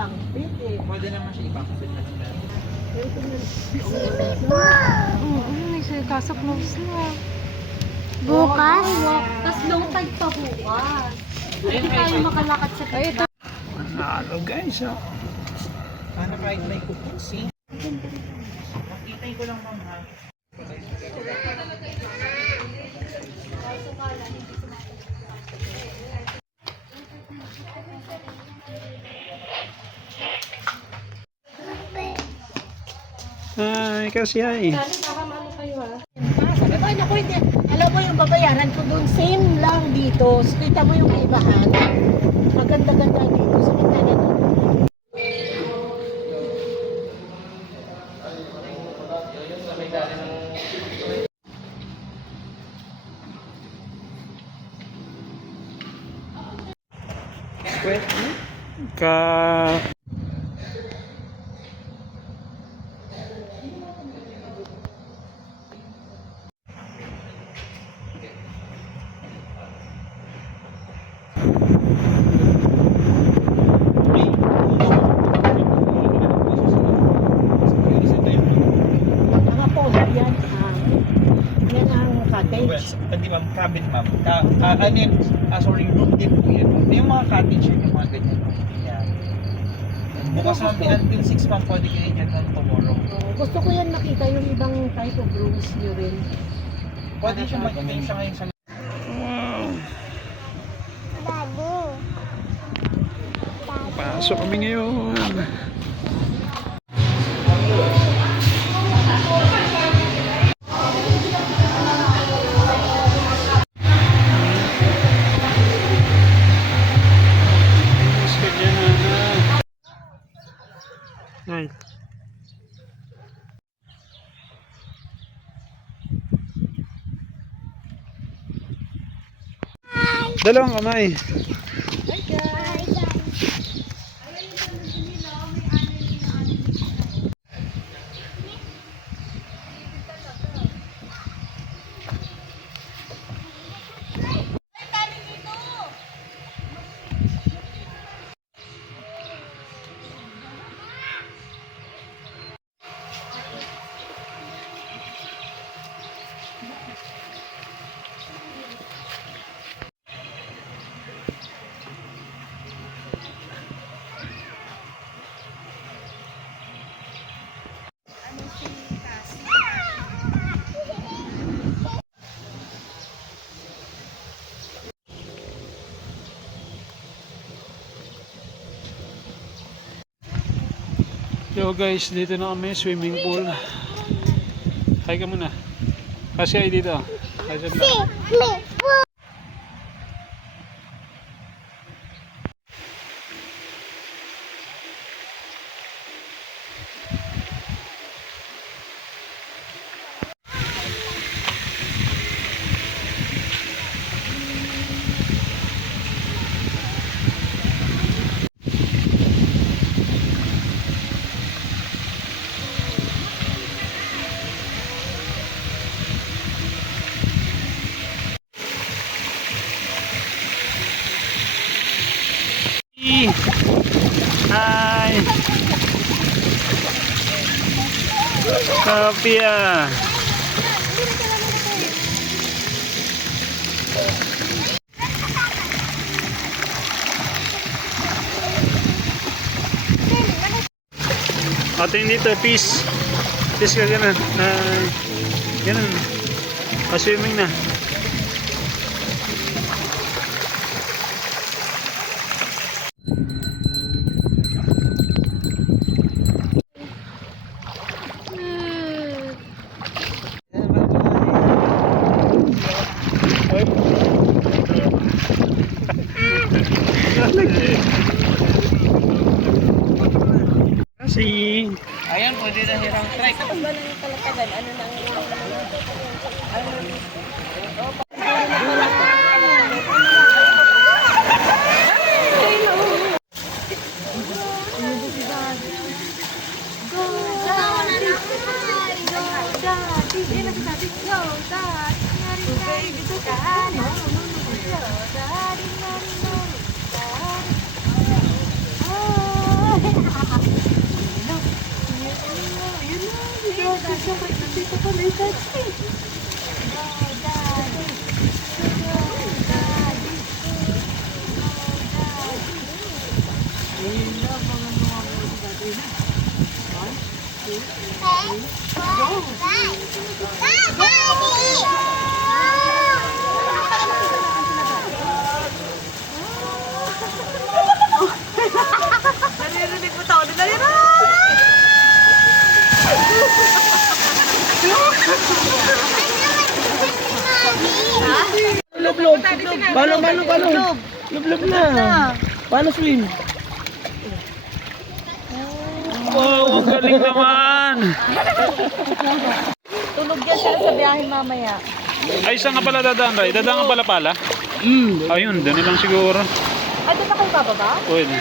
pang-fit eh. Pwede naman siya ipapapit na siya. Kaso close na. Bukas? Tapos low tide pa bukas. Hindi tayo makalakad sa ito. Ano guys, oh. Sana kahit may coupons eh. Makitay ko lang ha. Ay, kasi ay. Sabi ko, naku, hindi. Alam mo yung babayaran ko doon, same lang dito. So, kita mo yung ibahan. Maganda-ganda dito sa Quintana doon. Ka... Mga polar yan. Yan ang cottage. Hindi ma'am, cabin ma'am. Sorry, room din po yan. Yung mga cottage yun, yung mga ganyan. Yan. Bukas ma'am, until 6 ma'am, pwede kayo dyan ng tomorrow. Gusto ko yan makita yung ibang type of rooms nyo rin. Pwede siya mag-email siya ngayon sa... Pasok kami ngayon. Ay. Dalawang kamay. Yo guys, dito na kami, swimming pool. Hi ka muna. Kasi ay dito. Hi sa vlog. Hi. Sophia. Atin dito, peace. Peace ka ganun. Ganun. Pa-swimming na. Kasi ayan, pwede na hirang trike. Tapos ba lang yung talakadan? Ano na Dito pa may taxi. Naririnig mo tao nila yun. Lublob. Paano? Lublob na. Paano swim? Wow, ang galing naman. Tulog yan sila sa biyahe mamaya. Ay, saan nga pala dadaan, Ray? Dadaan nga pala pala? Ayun, doon na lang siguro. Ay, doon na kayo bababa? Pwede.